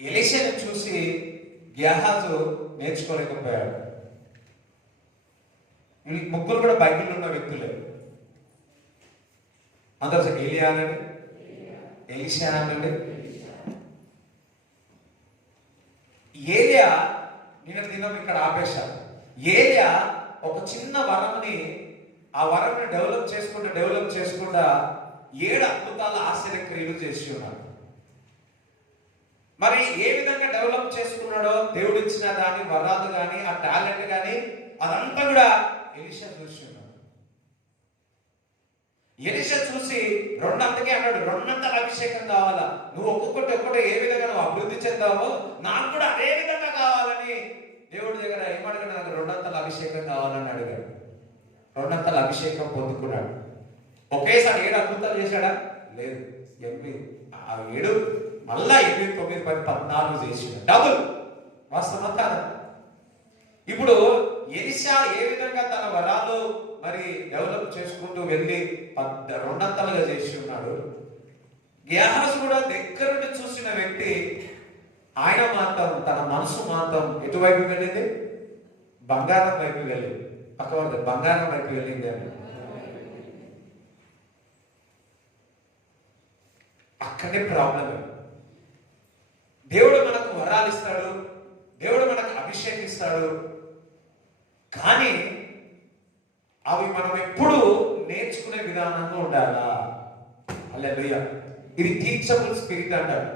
ఎలీషాను చూసి గేహాజు నేర్చుకోలేకపోయాడు. ఈ ముగ్గురు కూడా బైబిల్లో ఉన్న వ్యక్తులే. అందరూ ఏలియా అనండి, ఎలీషా అనండి. ఏలియా నిన్న దినం ఇక్కడ ఆపేశాను. ఏలియా ఒక చిన్న వరంని, ఆ వరంని డెవలప్ చేసుకుంటా 7 అద్భుతాల ఆశ్చర్యక్రియలు చేసి ఉన్నాడు. మరి ఏ విధంగా డెవలప్ చేసుకున్నాడో, దేవుడు ఇచ్చిన దాని వరాలు కానీ, ఆ టాలెంట్ కానీ, అదంతా కూడా ఎలీషా చూసి ఉన్నాడు. ఎలీషా చూసి రెండంతకే అన్నాడు, 2 అభిషేకం కావాలా, నువ్వు ఒక్కొక్కటి ఏ విధంగా నువ్వు అభివృద్ధి చెందావో నాకు కూడా అదే విధంగా కావాలని దేవుడి దగ్గర ఏమడిగాడు, నాకు 2 అభిషేకం కావాలని అడిగాడు. 2 అభిషేకం పొందుకున్నాడు. ఒకేసారి 7 అద్భుతాలు చేశాడా? లేదు, 8, 7 మళ్ళా 8, 9, 10, 14 చేసిండు. డబుల్. వాస్తవం కాదు. ఇప్పుడు ఎలీషా ఏ విధంగా తన వరాలు మరి డెవలప్ చేసుకుంటూ వెళ్ళి 2 చేసి ఉన్నాడు. గేహాజు కూడా దగ్గర నుండి చూసిన వ్యక్తి. ఆయన మాత్రం తన మనసు మాత్రం ఎటువైపు వెళ్ళింది? బంగారం వైపు వెళ్ళింది. పక్కవాడు బంగారం వైపు వెళ్ళింది అని. అక్కడే ప్రాబ్లం. దేవుడు మనకు వరాలు ఇస్తాడు, దేవుడు మనకు అభిషేకిస్తాడు, కానీ అవి మనం ఎప్పుడు నేర్చుకునే విధానంగా ఉండాలా? హల్లెలూయా. ఇది టీచబుల్ స్పిరిట్ అంటారు.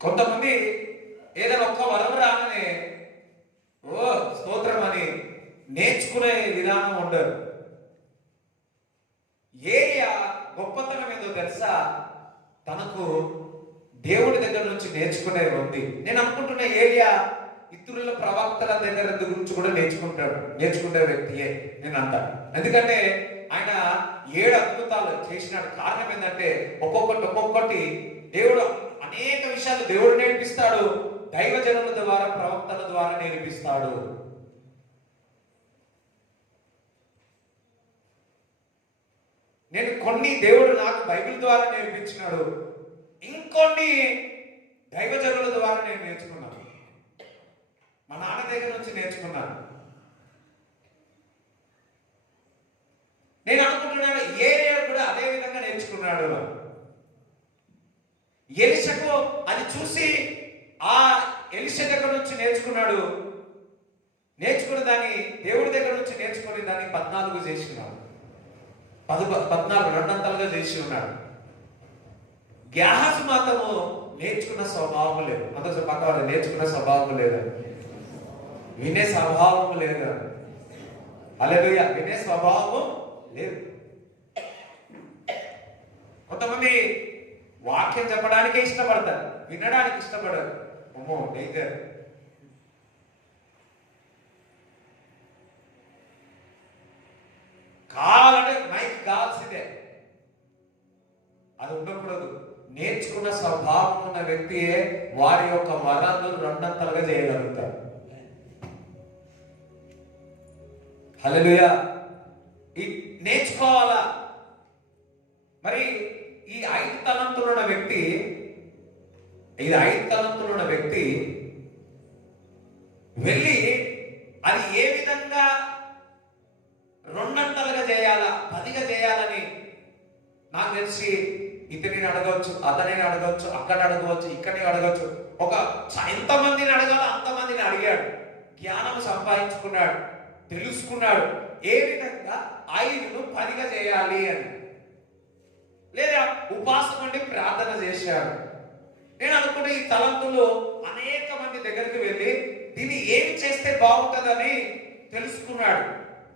కొంతమంది ఏదైనా ఒక్క వరం రాగానే ఓ స్తోత్రం అని నేర్చుకునే విధానం ఉండదు. ఏలియా గొప్పతనం ఏదో తెలుసా? తనకు దేవుడి దగ్గర నుంచి నేర్చుకునేది ఉంది. నేను అనుకుంటున్నా ఏలియా ఇతరుల ప్రవక్తల దగ్గర గురించి కూడా నేర్చుకునే వ్యక్తియే నేను అంటాను. ఎందుకంటే ఆయన 7 అద్భుతాలు చేసినాడు. కారణం ఏంటంటే ఒక్కొక్కటి దేవుడు అనేక విషయాలు దేవుడు నేర్పిస్తాడు, దైవజనుల ద్వారా, ప్రవక్తల ద్వారా నేర్పిస్తాడు. నేను కొన్ని దేవుడు నాకు బైబిల్ ద్వారా నేర్పించినాడు, ఇంకొన్ని దైవజనుల ద్వారా నేను నేర్చుకున్నాను. మా నాన్న దగ్గర నుంచి నేర్చుకున్నాను. నేను అనుకుంటున్నాను ఏలియా కూడా అదే విధంగా నేర్చుకున్నాడు. ఎలీషాకు అది చూసి ఆ ఎలీషా దగ్గర నుంచి నేర్చుకున్నాడు. నేర్చుకున్న దాన్ని దేవుడి దగ్గర నుంచి నేర్చుకుని దాన్ని 14 చేసినాడు. 14 2 చేసి ఉన్నాడు. గేహాజు మాత్రము నేర్చుకున్న స్వభావం లేదు. అందరూ పక్క వాళ్ళు నేర్చుకున్న స్వభావం లేదు, వినే స్వభావం లేదు. హల్లెలూయా. వినే స్వభావం లేదు. కొంతమంది వాక్యం చెప్పడానికే ఇష్టపడతారు, వినడానికి ఇష్టపడరు. అమ్మో డేంజర్. కావాలంటే మైక్ కావాల్సిందే, అది ఉండకూడదు. నేర్చుకున్న స్వభావం ఉన్న వ్యక్తియే వారి యొక్క వరాలను 2 చేయగలుగుతారు. హల్లెలూయా. నేర్చుకోవాలా? మరి ఈ 5 తలంతులు ఉన్న వ్యక్తి, వెళ్ళి అది ఏ విధంగా 2 చేయాలా, 10 చేయాలని నాకు తెలిసి ఇతనిని అడగవచ్చు, అతనిని అడగవచ్చు, అక్కడ అడగవచ్చు, ఇక్కడిని అడగవచ్చు. ఎంతమందిని అడగాలో అంతమందిని అడిగాడు. జ్ఞానం సంపాదించుకున్నాడు, తెలుసుకున్నాడు ఏ విధంగా 5ను 10 చేయాలి అని. లేదా ఉపవాసం ఉండి ప్రార్థన చేశాడు. నేను అనుకుంటే ఈ తలంతులు అనేక మంది దగ్గరికి వెళ్ళి దీన్ని ఏమి చేస్తే బాగుంటుందని తెలుసుకున్నాడు,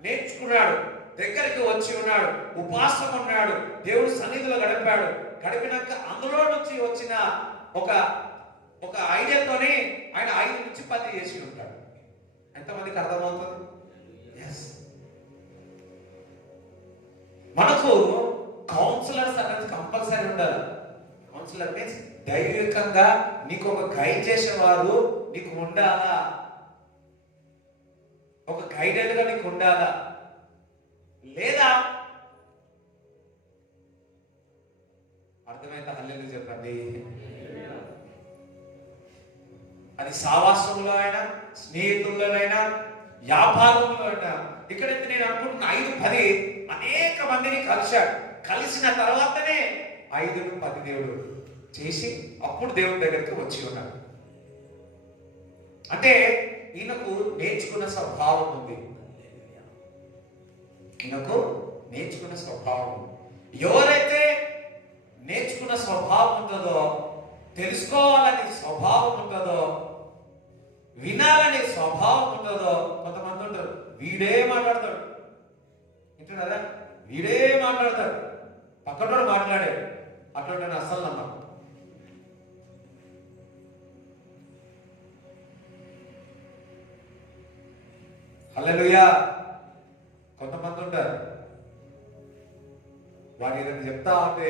నేర్చుకున్నాడు, దగ్గరికి వచ్చి ఉన్నాడు, ఉపవాసం ఉన్నాడు, దేవుడు సన్నిధిలో గడిపినాక అందులో నుంచి వచ్చిన ఒక ఐడియాతోనే ఆయన 5 నుంచి 10 చేసి ఉంటాడు. ఎంతమందికి అర్థమవుతుంది? మనకు కౌన్సిలర్స్ అనేది కంపల్సరీ ఉండాలి. కౌన్సిలర్ మీన్స్ దైవికంగా నీకు ఒక గైడ్ చేసేవారు నీకు ఉండాలా, ఒక గైడెడ్ గా నీకు ఉండాలా. లేదా అర్థమైతే హల్లెలూయా చెప్పండి. అది సావాసంలో అయినా, స్నేహితుల్లోనైనా, వ్యాపారంలో అయినా. ఇక్కడైతే నేను అనుకుంటున్న 5-10 అనేక మందిని కలిశాడు. కలిసిన తర్వాతనే 5-10 దేవుడు చేసి అప్పుడు దేవుడి దగ్గరికి వచ్చి ఉన్నాడు. అంటే ఈయనకు నేర్చుకున్న స్వభావం ఉంది. ఈయనకు నేర్చుకున్న స్వభావం. ఎవరైతే నేర్చుకున్న స్వభావం ఉంటుందో, తెలుసుకోవాలని స్వభావం ఉంటుందో, వినాలనే స్వభావం ఉంటుందో, కొంతమంది ఉంటారు వీడే మాట్లాడతాడు, వింటున్నారా, వీడే మాట్లాడతాడు, పక్కనోడు మాట్లాడాడు, అటువంటి అస్సలు నమ్మకం. హల్లెలూయా. కొంతమంది ఉంటారు వాడు ఏదైనా చెప్తా ఉంటే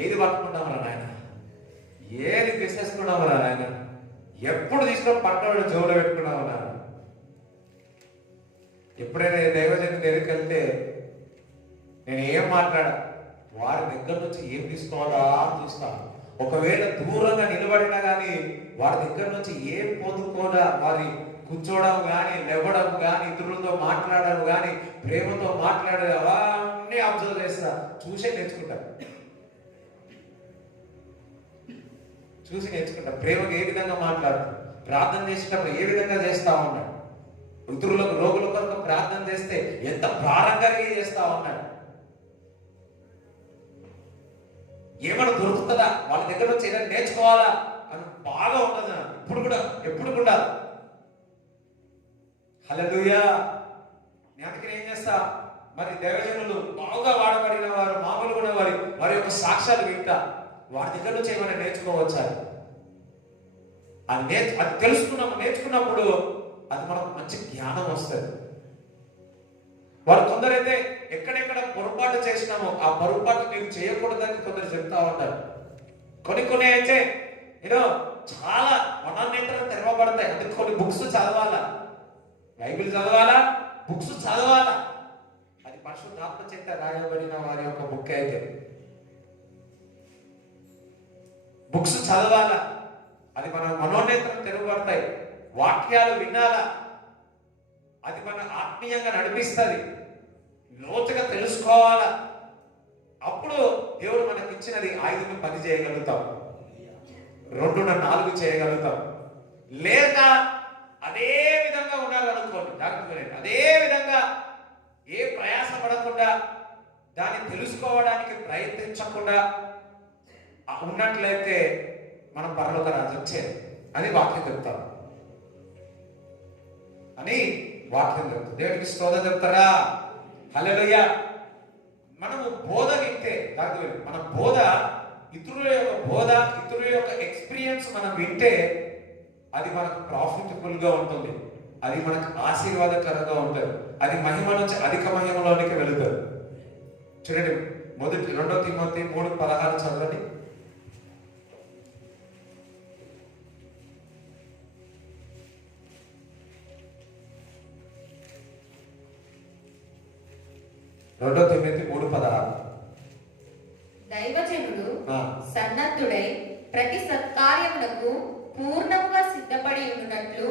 ఏది పట్టుకుంటామరా నాయన, ఏది తీసేసుకున్నామరా నాయన, ఎప్పుడు తీసుకొని పక్కన జోలో పెట్టుకున్నామరా. ఎప్పుడైనా దైవజనం దగ్గరికి వెళ్తే నేను ఏం మాట్లాడా, వారి దగ్గర నుంచి ఏం తీసుకోవాలా చూస్తాను. ఒకవేళ దూరంగా నిలబడినా కానీ వారి దగ్గర నుంచి ఏం పొందుకోడా, వారి కూర్చోవడం కానీ, లేవడం కానీ, ఇతరులతో మాట్లాడడం కానీ, ప్రేమతో మాట్లాడడం అవన్నీ అబ్జర్వ్ చేస్తా, చూసే నేర్చుకుంటా, చూసి నేర్చుకుంటా. ప్రేమకు ఏ విధంగా మాట్లాడుతాడు, ప్రార్థన చేసేటప్పుడు ఏ విధంగా చేస్తా ఉన్నాడు, ఇతరులకు రోగుల కొరకు ప్రార్థన చేస్తే ఎంత భారంగా చేస్తా ఉన్నాడు, ఏమైనా దొరుకుతుందా వాళ్ళ దగ్గర నుంచి ఏదైనా నేర్చుకోవాలా అని బాగా ఉంటుంది. ఎప్పుడు కూడా హల్లెలూయా. అందుకే ఏం చేస్తా, మరి దైవజనులు బాగా వాడబడిన వారు, మామూలు కూడా వారి యొక్క సాక్ష్యాలు వింటా, వారి దగ్గర నుంచి ఏమైనా నేర్చుకోవచ్చా, అది నేర్చుకున్నప్పుడు అది మనకు మంచి జ్ఞానం వస్తుంది. వారు కొందరైతే ఎక్కడెక్కడ పొరపాటు చేసినామో ఆ పొరపాటు మీరు చేయకూడదని కొందరు చెప్తా ఉంటారు. కొన్ని అయితే చాలా మనోనేత్రాలు తెరవబడతాయి. అందుకే కొన్ని బుక్స్ చదవాలా, బైబిల్ చదవాలా, బుక్స్ చదవాలా. అది పరిశుద్ధాత్మ చేత రాయబడిన వారి యొక్క బుక్ అయితే బుక్స్ చదవాలా, అది మన మనోనేత్రం తెరవబడతాయి. వాక్యాలు వినాలా, అది మన ఆత్మీయంగా నడిపిస్తుంది. లోతుగా తెలుసుకోవాలా, అప్పుడు దేవుడు మనకి ఇచ్చినది 5-10 చేయగలుగుతాం, 2-4 చేయగలుగుతాం. లేదా అదే విధంగా ఉండాలనుకోండి, జాగ్రత్తగా అదే విధంగా ఏ ప్రయాస పడకుండా, దాన్ని తెలుసుకోవడానికి ప్రయత్నించకుండా ఉన్నట్లయితే మనం పరలోక రాజ్యం వచ్చేది అని వాక్యం చెప్తాం, అని వాక్యం చెప్తాం. దేవుడికి స్తోత్రం చెప్తారా. హల్లెలూయా. మనము బోధ వింటే, మన బోధ, ఇతరుల యొక్క బోధ, ఇతరుల యొక్క ఎక్స్పీరియన్స్ మనం వింటే అది మనకు ప్రాఫిటబుల్ గా ఉంటుంది, అది మనకు ఆశీర్వాదకరంగా ఉంటుంది, అది మహిమ నుంచి అధిక మహిమలోనికి వెళుతుంది. చూడండి, 2 తిమోతి 3:16 చదవండి. తిమోతి 3:16. దైవజనుడు సన్నద్ధుడై ప్రతి సత్కార్యమునకు పూర్ణముగా సిద్ధపడి ఉన్నట్లు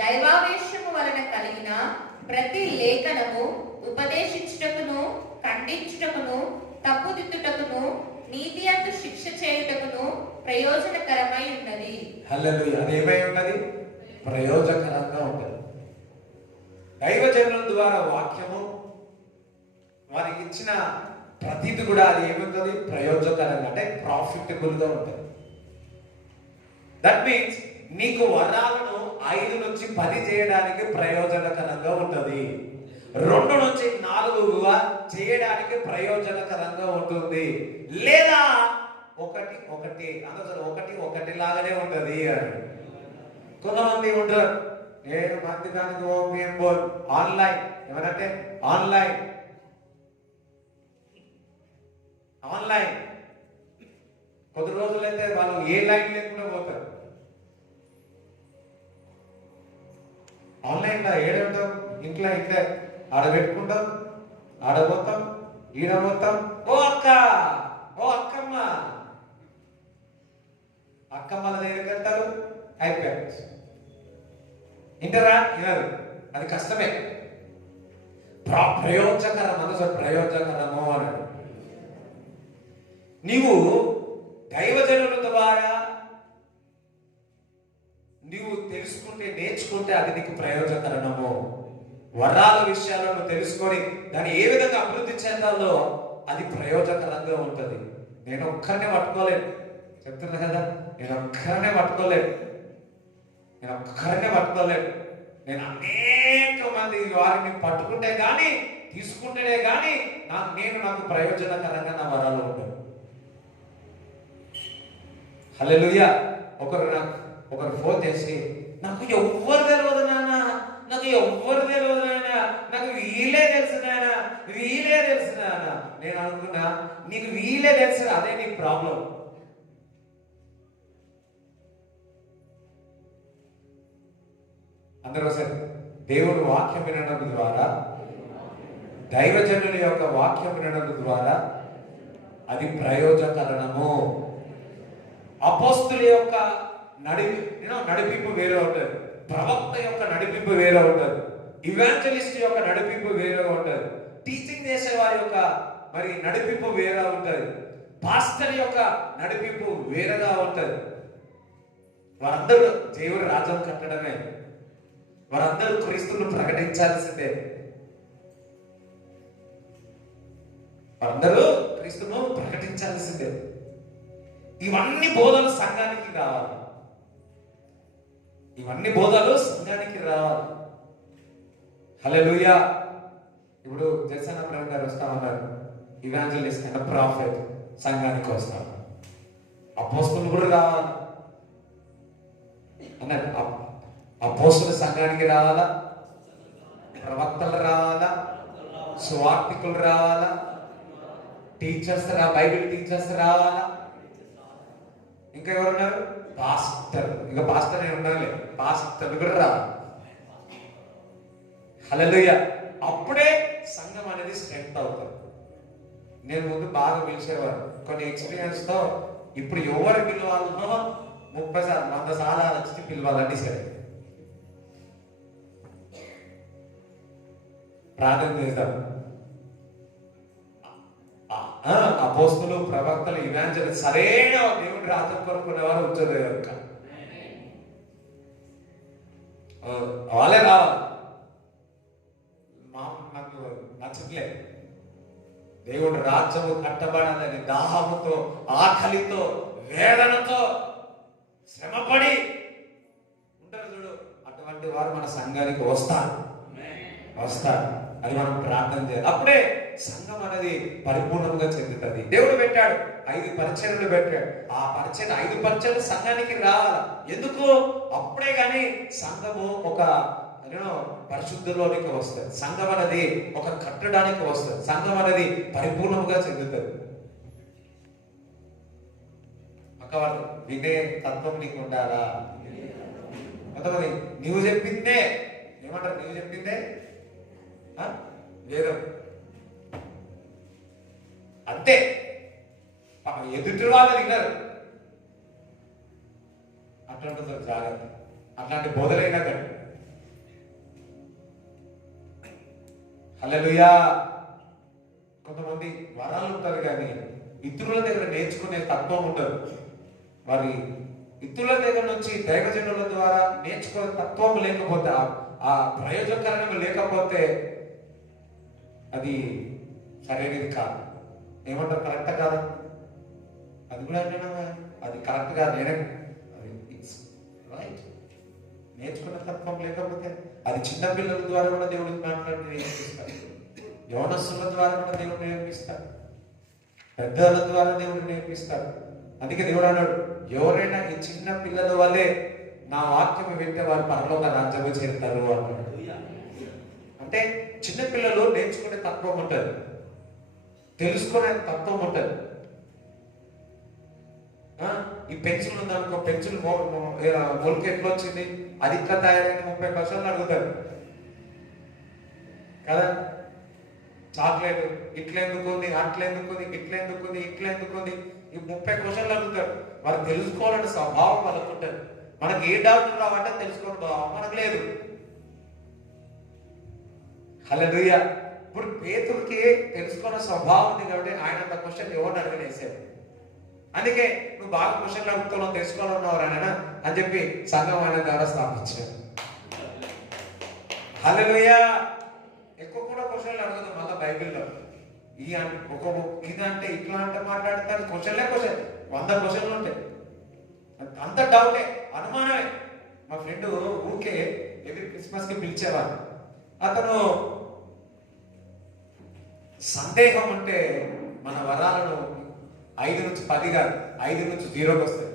దైవావేశము వలన కలిగిన ప్రతి లేఖనము ఉపదేశించుటకును, ఖండించుటకును, తప్పుదిద్దుటకును, నీతి అందు శిక్ష చేయుటకును ప్రయోజనకరమై ఉన్నది. హల్లెలూయా. అది ఏమై ఉన్నది? ప్రయోజనకరంగా ఉన్నది. దైవజనుల ద్వారా వాక్యము వారికి ఇచ్చిన ప్రతిది కూడా అది ఏముంటుంది? ప్రయోజనకరంగా, అంటే ప్రాఫిటబుల్ గా ఉంటుంది. దట్ మీన్స్ నీకు వరాలను 5-10 చేయడానికి ప్రయోజనకరంగా ఉంటుంది, 2-4 చేయడానికి ప్రయోజనకరంగా ఉంటుంది, లేదా ఒకటి లాగానే ఉంటుంది. కొంతమంది ఉంటారు, నేను మందిరానికి ఆన్లైన్, ఏమనంటే ఆన్లైన్ కొద్ది రోజులైతే వాళ్ళు ఏ లైన్ లేకుండా పోతారు. ఆన్లైన్లో ఏడుంటాం, ఇంట్లో ఆడ పెట్టుకుంటాం, ఆడబోతాం, ఈడబోతాం. ఓ అక్కమ్మ అక్కమ్మల దగ్గరికి వెళ్తారు, అయిపోయాడు. ఇంటరా వినరు, అది కష్టమే. ప్రయోజకరం మనసు ప్రయోజకరము అన్నాడు. నీవు దైవజనుల ద్వారా నీవు తెలుసుకుంటే నేర్చుకుంటే అది నీకు ప్రయోజకరణము. వరాల విషయాలను తెలుసుకొని దాన్ని ఏ విధంగా అభివృద్ధి చెందాలో అది ప్రయోజకరంగా ఉంటుంది. నేను ఒక్కరినే పట్టుకోలేను, చెప్తున్నా కదా, నేను ఒక్కరినే పట్టుకోలేను. నేను అనేక మంది వారిని పట్టుకుంటే గాని తీసుకుంటేనే గాని నాకు ప్రయోజనకరంగా నా వరాలు ఉంటాయి. హల్లెలూయా. ఒకరు ఫోన్ చేసి నాకు ఎవ్వరు తెలియదు నాన్న, నాకు వీలే తెలుసు నాన్న. నేను అనుకున్నా నీకు వీలే తెలుసు, అదే నీకు ప్రాబ్లం. అందరూ సరే, దేవుడు వాక్యం వినడం ద్వారా, దైవజనుల యొక్క వాక్యం వినడం ద్వారా అది ప్రయోజకరణము. అపోస్తుల యొక్క నడిపింపు వేరే ఉంటుంది, ప్రవక్త యొక్క నడిపింపు వేరే ఉంటుంది, ఇవాంజలిస్ట్ యొక్క నడిపింపు వేరే ఉంటుంది, టీచింగ్ చేసే వారి యొక్క మరి నడిపింపు వేరే ఉంటుంది, పాస్టర్ యొక్క నడిపింపు వేరేగా ఉంటుంది. వారందరూ దేవుడి రాజ్యం కట్టడమే, వారందరూ క్రీస్తును ప్రకటించాల్సిందే. వారందరూ క్రీస్తును ప్రకటించాల్సిందే. ఇవన్నీ బోధలు సంఘానికి రావాలి. హల్లెలూయా. ఇప్పుడు జెసన్న బ్రదర్ గారు వస్తామన్నారు, ఇవాంజలిస్ట్ అండ్ ప్రాఫెట్ సంఘానికి వస్తారు. అపోస్తలులు కూడా రావాలి అన్నారు. అపోస్తలులు సంఘానికి రావాలా, ప్రవక్తలు రావాలా, సువార్తికులు రావాలా, టీచర్స్ బైబిల్ టీచర్స్ రావాలా, ఇంకా ఎవరున్నారు, పాస్టర్. ఇంకా పాస్టర్ నేను ఉండాలి, పాస్టర్లు కూడా రావాలి. హల్లెలూయా. అప్పుడే సంఘం అనేది స్ట్రెంగ్త్ అవుతుంది. నేను ముందు బాగా పిలిచేవాడు, కొన్ని ఎక్స్పీరియన్స్ తో ఇప్పుడు ఎవరు పిలవాలనో 30 సార్లు 100 సార్లు వచ్చి పిలవాలంటే సరే ప్రార్థన చేద్దాం. అపోస్తలులు, ప్రవక్తలు, ఇవాంజలిస్ట్ సరైన దేవుడి రాజ్యం కొనుక్కునేవారు ఉంచదు కనుక వాళ్ళే రావాలి. నాకు నచ్చట్లేదు. దేవుడి రాజ్యము కట్టబడాలని దాహముతో, ఆకలితో, వేదనతో, శ్రమపడి ఉంటారు చూడు, అటువంటి వారు మన సంఘానికి వస్తారు. అది మనం ప్రార్థన చేయాలి. అప్పుడే సంఘం అనేది పరిపూర్ణంగా చెందుతుంది. దేవుడు పెట్టాడు 5 పరిచర్యలు పెట్టాడు. ఆ 5 పరిచర్యలు సంఘానికి రావాలి. ఎందుకు? అప్పుడే గాని సంఘము ఒక పరిశుద్ధిలోనికి వస్తుంది. సంఘం అనేది ఒక కట్టడానికి వస్తుంది. సంఘం అనేది పరిపూర్ణంగా చెందుతుంది. అక్కవారు వినే తత్వం నీకు ఉండాలా? కొంతమంది నీవు చెప్పిందే ఏమంటారు, నీవు చెప్పిందే వేదం అంతే. ఎదుటి వాళ్ళు వినరు. అట్లాంటి జాగ్రత్త. అట్లాంటి బోధలైనా కానీ. హల్లెలూయా. కొంతమంది వరాలు ఉంటారు కానీ ఇతరుల దగ్గర నేర్చుకునే తత్వం ఉండదు. వారి ఇతరుల దగ్గర నుంచి దైవజనుల ద్వారా నేర్చుకునే తత్వం లేకపోతే, ఆ ప్రయోజకరణం లేకపోతే అది సరైనది కాదు. ఏమంటారు, కరెక్ట్ కాదా? అది కూడా అది కరెక్ట్ కాదు. రైట్. నేర్చుకున్న తత్వం లేకపోతే అది చిన్నపిల్లల ద్వారా కూడా దేవుడికి మాట్లాడి నేర్పిస్తాడు, యవనస్తుల ద్వారా కూడా దేవుడు నేర్పిస్తాడు, పెద్దల ద్వారా దేవుడు నేర్పిస్తాడు. అందుకే దేవుడు అన్నాడు, ఎవరైనా ఈ చిన్న పిల్లల వల్లే నా వాక్యం వింటే వారు పరలోక రాజ్యము చేరుతారు అన్నాడు. అంటే చిన్నపిల్లలు నేర్చుకునే తత్వం ఉంటుంది, తెలుసుకునే తత్వం ఉంటుంది. ఈ పెన్సిల్ ఉందనుకో, పెన్సిల్ మొలక ఎట్లా వచ్చింది, అది ఇట్లా తయారైన 30 క్వశ్చన్లు అడుగుతారు కదా. చాక్లెట్ ఇట్లా ఎందుకుంది, అట్లా ఎందుకుంది, ఇట్లా ఎందుకుంది, ఇట్లా ఎందుకుంది, ఈ 30 క్వశ్చన్లు అడుగుతారు. వారు తెలుసుకోవాలని స్వభావం వాళ్ళకు ఉంటుంది. మనకి మనకి ఏ డౌట్ రావంటే తెలుసుకోవడం భావం మనకు లేదు. హల్లెలూయా. ఇప్పుడు పేతురుకి తెలుసుకున్న స్వభావం ఉంది కాబట్టి ఆయన అంత క్వశ్చన్ ఎవరిని అడగనేసాడు. అందుకే నువ్వు బాగా క్వశ్చన్లు అడుగుతున్నావు, తెలుసుకోవాలన్నావు ఆయన అని చెప్పి సంఘం ఆయన ద్వారా స్థాపించాడు. హల్లెలూయా. ఎక్కువ కూడా క్వశ్చన్లు అడగదు మళ్ళీ బైబిల్లో. ఈ ఇదంటే ఇట్లా అంటే మాట్లాడతారు, క్వశ్చన్లే క్వశ్చన్, 100 క్వశ్చన్లు ఉంటాయి. అంత డౌటే, అనుమానమే. మా ఫ్రెండ్ ఊకే ఎవ్రీ క్రిస్మస్కి పిలిచేవాడు. అతను సందేహం అంటే మన వరాలను 5 నుంచి 10 కాదు, 5 నుంచి 0కి వస్తాయి.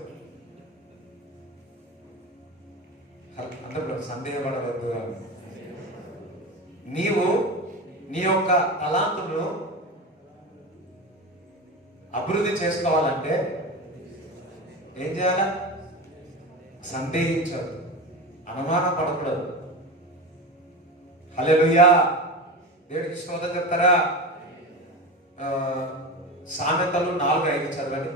అందరూ సందేహపడవద్దు. నీవు నీ యొక్క తలాంతును అభివృద్ధి చేసుకోవాలంటే ఏం చేయాల? సందేహించదు, అనుమానం పడకూడదు. హల్లెలూయా. దేవుడికి స్తోత్రం చెప్తారా? సామెతలు 4:5 చదవండి.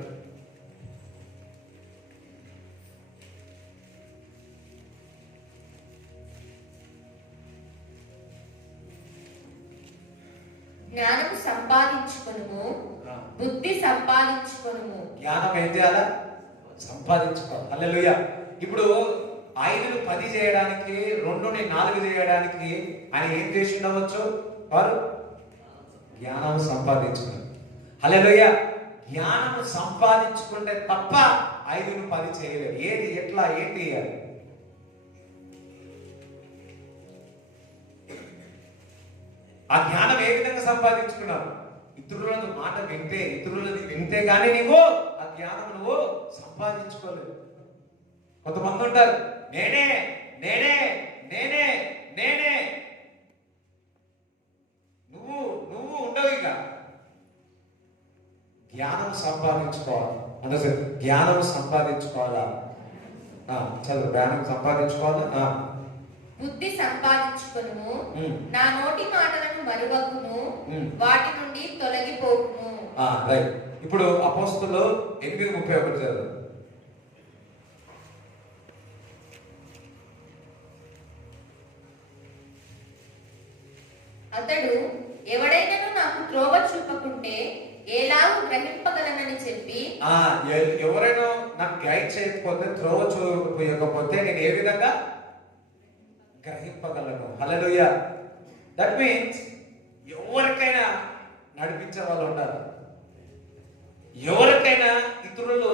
జ్ఞానం సంపాదించుకొనుము, బుద్ధి సంపాదించుకొనుము. జ్ఞానం ఏం చేయాలా? సంపాదించుకోవాలి. హల్లెలూయా. ఇప్పుడు 5ని 10 చేయడానికి, 2ని 4 చేయడానికి ఆయన ఏం చేసి ఉండవచ్చు? వారు జ్ఞానం సంపాదించుకున్నారు. హల్లెలూయా. జ్ఞానం సంపాదించుకుంటే తప్ప 5ని 10 చేయలేదు. ఏది, ఎట్లా, ఏంటి? ఆ జ్ఞానం ఏ విధంగా సంపాదించుకున్నావు? ఇతరుల మాట ఇతరులది వింటే కానీ నీవు ఆ జ్ఞానం నువ్వు సంపాదించుకోలేదు. కొంతమంది ఉంటారు, నేనే నేనే నేనే నేనే. నువ్వు నువ్వు ఉండవు. ఇక జ్ఞానం సంపాదించుకోవాలి. అంటే జ్ఞానం సంపాదించుకోవాలా? చదువు. జ్ఞానం సంపాదించుకోవాలా? బుద్ధి సంపాదించుకొనుము, నా నోటి మాటలను మరువకుము, వాటి నుండి తొలగిపోకుము. రైట్. ఇప్పుడు అపోస్తలులు 8:31 చదువు. అతడు ఎవడైనా నాకు త్రోవ చూపకుంటే ఎలాగూ గ్రహింపగలనని చెప్పి, ఎవరైనా నాకు గైడ్ చేయకపోతే, త్రోవ చూపకపోతే నేను ఏ విధంగా గ్రహింపగలను? హల్లెలూయా. దట్ మీన్స్ ఎవరికైనా నడిపించే వాళ్ళు ఉంటారు. ఎవరికైనా ఇతరులు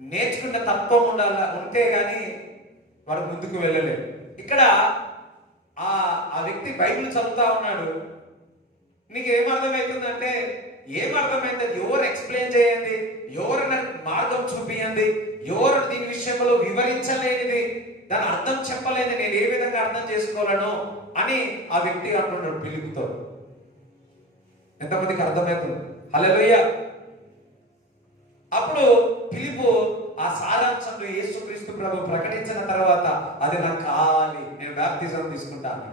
నేర్చుకున్న తత్వం ఉంటే గాని వారు ముందుకు వెళ్ళలేరు. ఇక్కడ ఆ వ్యక్తి బైబిల్ చదువుతా ఉన్నాడు. నీకు ఏమర్థమవుతుందంటే, ఏమర్థమైంది? ఎవరు ఎక్స్ప్లెయిన్ చేయండి, ఎవరు మార్గం చూపియండి, ఎవరు దీని విషయంలో వివరించలేనిది, దాని అర్థం చెప్పలేని నేను ఏ విధంగా అర్థం చేసుకోవాలను అని ఆ వ్యక్తి అంటున్నాడు పిలుపుతో. ఎంతమందికి అర్థమవుతుంది? హల్లెలూయా. అప్పుడు పిలుపు ఆ సారాంశంలో యేసుక్రీస్తు ప్రభు ప్రకటించిన తర్వాత, అది నాకు కావాలి, నేను బాప్తిజం తీసుకుంటాను.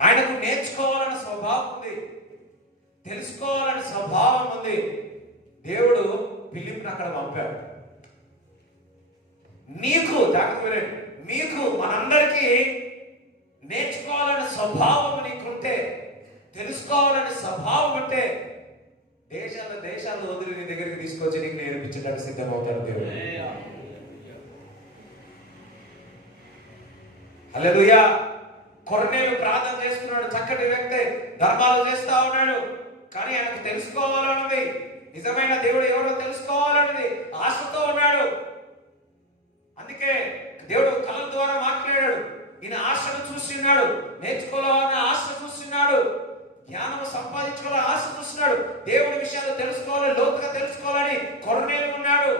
ఆయనకు నేర్చుకోవాలన్న స్వభావం ఉంది, తెలుసుకోవాలన్న స్వభావం ఉంది. దేవుడు ఫిలిప్ని అక్కడ పంపాడు. నీకు మీకు మనందరికీ నేర్చుకోవాలనే స్వభావం నీకుంటే, తెలుసుకోవాలనే స్వభావం ఉంటే, దేశాలు వదిలి నీ దగ్గరికి తీసుకొచ్చి నీకు నేర్పించడానికి సిద్ధమవుతాడు దేవుడు. హల్లెలూయా. కొర్నేలు ప్రార్థన చేస్తున్నాడు, చక్కటి వ్యక్తి, ధర్మాలు చేస్తా ఉన్నాడు. కానీ ఆయనకు తెలుసుకోవాలన్నది, నిజమైన దేవుడు ఎవరో తెలుసుకోవాలన్నది ఆశతో ఉన్నాడు. అందుకే దేవుడు కళ ద్వారా మాట్లాడాడు. ఈయన ఆశను చూస్తున్నాడు, నేర్చుకోవాలన్న ఆశ చూస్తున్నాడు, జ్ఞానం సంపాదించుకోవాలని ఆశ చూస్తున్నాడు, దేవుడి విషయాలు తెలుసుకోవాలని, లోతుగా తెలుసుకోవాలని కొర్నేలు ఉన్నాడు,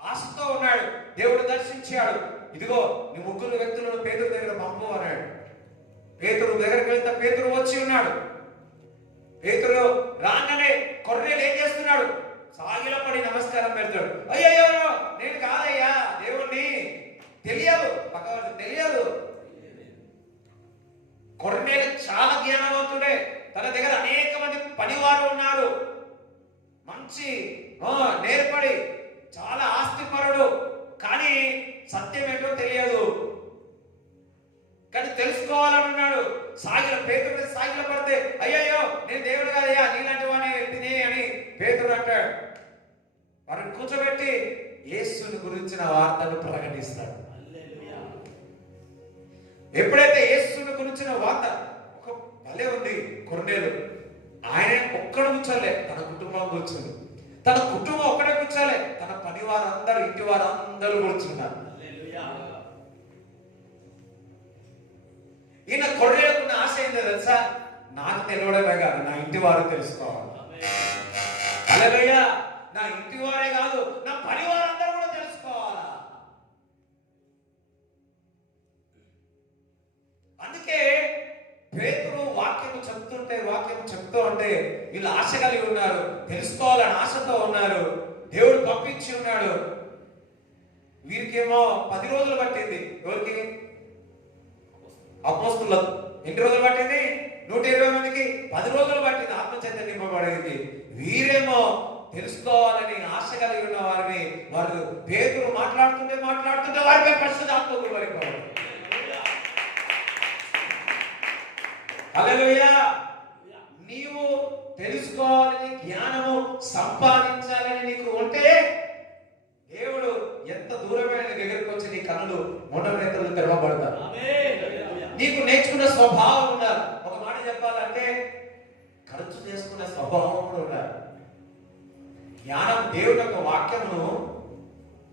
ఆశతో ఉన్నాడు. దేవుడు దర్శించాడు. ఇదిగో నీ 3 వ్యక్తులను పేతురు దగ్గర పంపు అన్నాడు. పేతురు దగ్గరికి వెళ్తే పేతురు వచ్చి ఉన్నాడు. పేతురు రాగానే కొర్నేలు ఏం చేస్తున్నాడు? సాగిలపడి నమస్కారం పెడతాడు. అయ్యో నేను కాదయ్యా, దేవుణ్ణి తెలియదు, పక్కవాళ్ళకి తెలియదు. కొర్నేలు చాలా జ్ఞానవంతుడే, తన దగ్గర అనేక మంది పనివారు ఉన్నారు. మన మంచి నేర్పడి చాలా ఆస్తిపరుడు, కానీ సత్యం ఏంటో తెలియదు. కానీ తెలుసుకోవాలని ఉన్నాడు. పేతురు సాగిల పడితే అయ్యయ్యో నేను దేవుడు కాదయ్యా నీలాంటి వాడిని తినే అని పేతురు అంటాడు. వారిని కూర్చోబెట్టి యేసుని గురించిన వార్తను ప్రకటిస్తాడు. ఎప్పుడైతే యేసుని గురించిన వార్త ఒక భలే ఉంది. కొర్నేలు ఆయన ఒక్కడు కూర్చోలే, తన కుటుంబం కూర్చుంది. తన కుటుంబం ఒక్కడే కూర్చోలే, తన పని వారందరూ ఇంటి వారందరూ కూర్చున్నారు. ఈయన కొర్నేలుకున్న ఆశ ఏంటో తెలుసా? నాకు తెలియడమే కాదు, నా ఇంటి వారు తెలుసుకోవాలి. హల్లెలూయా! నా ఇంటి వారే కాదు, నా పని వారందరూ కూడా తెలుసుకోవాలా. అందుకే పేతురు వాక్యం చెప్తూ ఉంటే వీళ్ళు ఆశ కలిగి ఉన్నారు, తెలుసుకోవాలని ఆశతో ఉన్నారు. దేవుడు పంపించి ఉన్నాడు. వీరికేమో 10 రోజులు పట్టింది. ఎవరికి? అపోస్తలులకు. ఎన్ని రోజులు పట్టింది? 120 మందికి 10 రోజులు పట్టింది ఆత్మచేత నింపబడేది. వీరేమో తెలుసుకోవాలని ఆశ కలిగి ఉన్న వారిని వారు పేతురు మాట్లాడుతుంటే వారిపై పరిశుద్ధాత్మ కుమ్మరింపబడింది. హల్లెలూయా! నీవు తెలుసుకోవాలని, జ్ఞానము సంపాదించాలని నీకు ఉంటే దేవుడు ఎంత దూరమైన దగ్గరికి వచ్చి నీ కన్నులు మొండనేతలు తెరవబడతారు. నీకు నేర్చుకున్న స్వభావం ఉండాలి. ఒక మాట చెప్పాలంటే ఖర్చు చేసుకునే స్వభావం కూడా ఉండాలి. జ్ఞానం, దేవుడి యొక్క వాక్యమును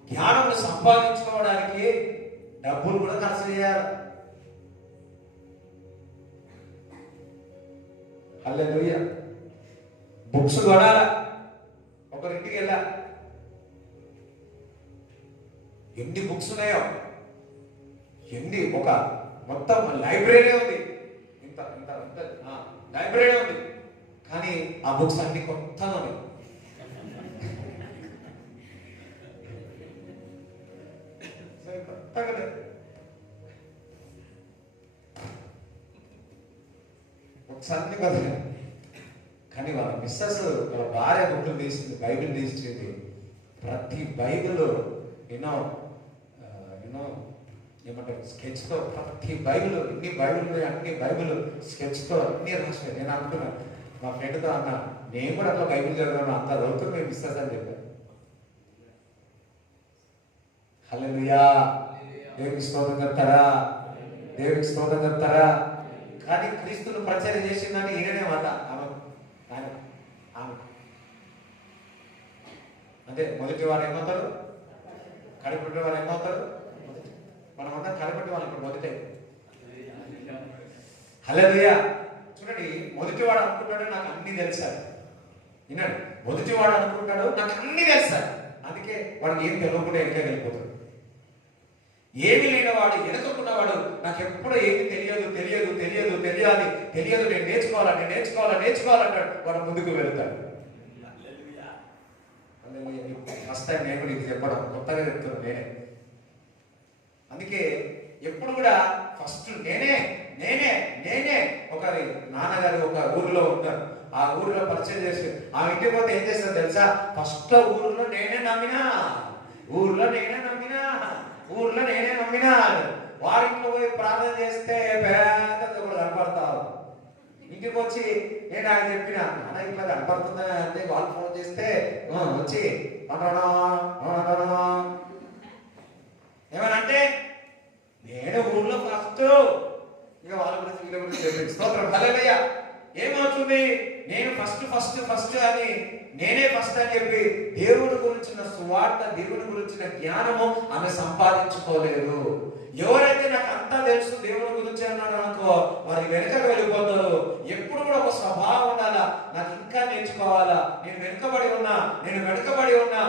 జ్ఞానమును సంపాదించుకోవడానికి డబ్బులు కూడా ఖర్చు చేయాలి. హల్లెలూయా! బుక్స్ కొనాల. ఒకరింటికి వెళ్ళా, ఎన్ని బుక్స్ ఉన్నాయో, ఒక మొత్తం లైబ్రరీ ఉంది. ఇంత ఇంత ఇంత లైబ్రరీ ఉంది, కానీ ఆ బుక్స్ అన్ని కొత్తగా ఉన్నాయి. బుక్స్ అన్ని కదా. కానీ వాళ్ళ మిస్సెస్, వాళ్ళ భార్య బుక్లు తీసింది, బైబిల్ తీసింది. ప్రతి బైబిల్ ఎన్నో ఏమంటారు, స్కెచ్తో ప్రతి బైబిల్, అన్ని బైబిల్ స్కెచ్తో అన్ని రాశారు. నేను అనుకున్నాను, మా ఫ్రెండ్తో అన్నా, నేను కూడా అట్లా బైబిల్ చదివాను, అంత రోజుతో మేము మిస్సెస్ అని చెప్పాను. హల్లెలూయా! దేవునికి స్తోత్రం చెప్తారా? దేవునికి స్తోత్రం చెప్తారా? కానీ క్రీస్తును ప్రచారం చేసిందని ఈయననే మాట. ఆమె అంటే మొదటి వారు ఏమవుతారు? కడిపెట్టే వారు ఏమవుతారు? మనమంతా కడిపెట్టే వాళ్ళు ఇప్పుడు మొదటే. హల్లెలూయా! చూడండి, మొదటివాడు అనుకుంటాడు నాకు అన్ని తెలుసాడు. వినండి, మొదటివాడు అనుకుంటాడు నాకు అన్ని తెలుసాడు. అందుకే వాడికి ఏం తెలియకుండా వెనక వెళ్ళిపోతాడు. ఏమి లేనివాడు, వెనుకకున్నవాడు నాకు ఎప్పుడు ఏమి తెలియదు, నేను నేర్చుకోవాలంటాడు. వాడు ముందుకు వెళ్తాడు. ఫస్ట్ టైం నేను నీకు చెప్పడం, కొత్తగా చెప్తున్నాను నేనే. అందుకే ఎప్పుడు కూడా ఫస్ట్ నేనే ఒక నాన్నగారు ఒక ఊరిలో ఉంటారు. ఆ ఊరిలో పరిచయం చేసి ఆ ఇంటికి పోతే ఏం చేస్తారు తెలుసా? ఫస్ట్ ఊరిలో నేనే నమ్మినా వారింట్లో పోయి ప్రార్థన చేస్తే పెద్ద కూడా కనపడతావు. ఇంటికి వచ్చి నేను ఆయన చెప్పిన అన్న ఇట్లా కనపడుతుందని అంటే వాళ్ళు ఫోన్ చేస్తే వచ్చి ఏమనంటే నేను ఊర్లో ఫస్ట్, ఇక వాళ్ళ గురించి వీళ్ళ గురించి చెప్పి స్తోత్రం. హల్లెలూయా! ఏమవుతుంది? నేను ఫస్ట్ అని, నేనే ఫస్ట్ అని చెప్పి దేవుడి గురించిన సువార్త, దేవుడి గురించిన జ్ఞానము ఆమె సంపాదించుకోలేదు. ఎవరైతే నాకు అంతా తెలుసు దేవుడి గురించి అన్నాడు అనుకో, వారి వెనుకకు వెళ్ళిపోతారు. ఎప్పుడు కూడా ఒక స్వభావం ఉండాలా, నాకు ఇంకా నేర్చుకోవాలా, నేను వెనుకబడి ఉన్నా నేను వెనుకబడి ఉన్నా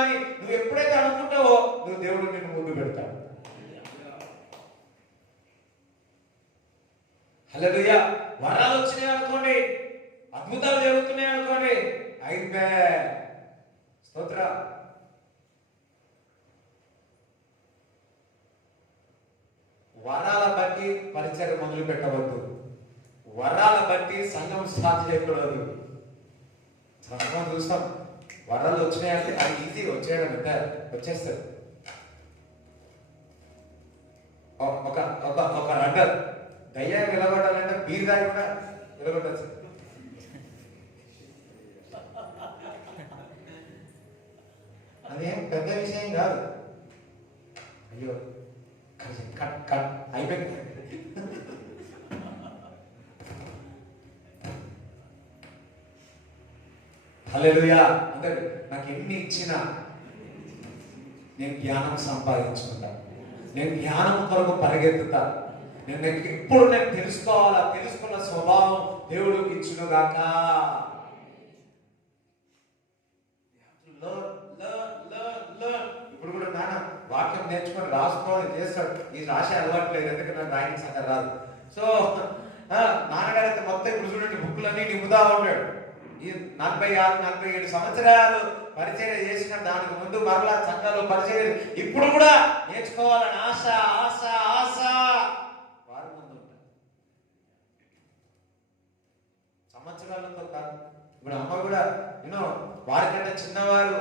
అని నువ్వు ఎప్పుడైతే అనుకుంటావో నువ్వు దేవుడు నిన్ను ముందు పెడతాడు. హల్లెలూయా! వరాలు వచ్చినాయి అనుకోండి, అద్భుతాలు జరుగుతున్నాయి అనుకోండి, అయిపోయా. స్తోత్ర. వరాల బట్టి పరిచయం మొదలు పెట్టవద్దు. వరాల బట్టి సంఘం స్టార్ట్ చేయకూడదు. మనం చూస్తాం వరదలు వచ్చినాయంటే అది ఈజీ వచ్చేయడం ఎంత వచ్చేస్తుంది. ఒక ఒక ఒక రడ్డర్ దయ్యం నిలబడాలంటే బీర్ దాగి కూడా నిలబడచ్చు. అదేం పెద్ద విషయం కాదు. అయ్యో కట్ కట్ అయిపోయింది. హల్లెలూయా. అందరు నాకు ఎన్ని ఇచ్చినా నేను జ్ఞానం సంపాదించుకుంటా, నేను జ్ఞానం కొరకు పరిగెత్తుతా. నేను ఎప్పుడు నేను తెలుసుకోవాలా, తెలుసుకున్న స్వభావం దేవుడు ఇచ్చునుగాక. ఇప్పుడు కూడా నాన్న వాక్యం నేర్చుకొని రాసుకోవాలి చేస్తాడు. ఈ రాసే అలవాటు లేదు, ఎందుకంటే నాకు రాయని సంగతి రాదు. సో నాన్నగారు అయితే మొత్తం ఇప్పుడు చూడండి బుక్కులన్నీ నింపుతా ఉంటాడు. ఈ 46-47 సంవత్సరాలు పరిచయం చేసిన దానికి ముందు మరలా సంఘాలు పరిచయం ఇప్పుడు కూడా నేర్చుకోవాలని ఆశ ఆశ ఆశ వారి ముందు ఉంటారు. సంవత్సరాలతో కాదు. ఇప్పుడు అమ్మ కూడా యూనో వారికంటే చిన్నవారు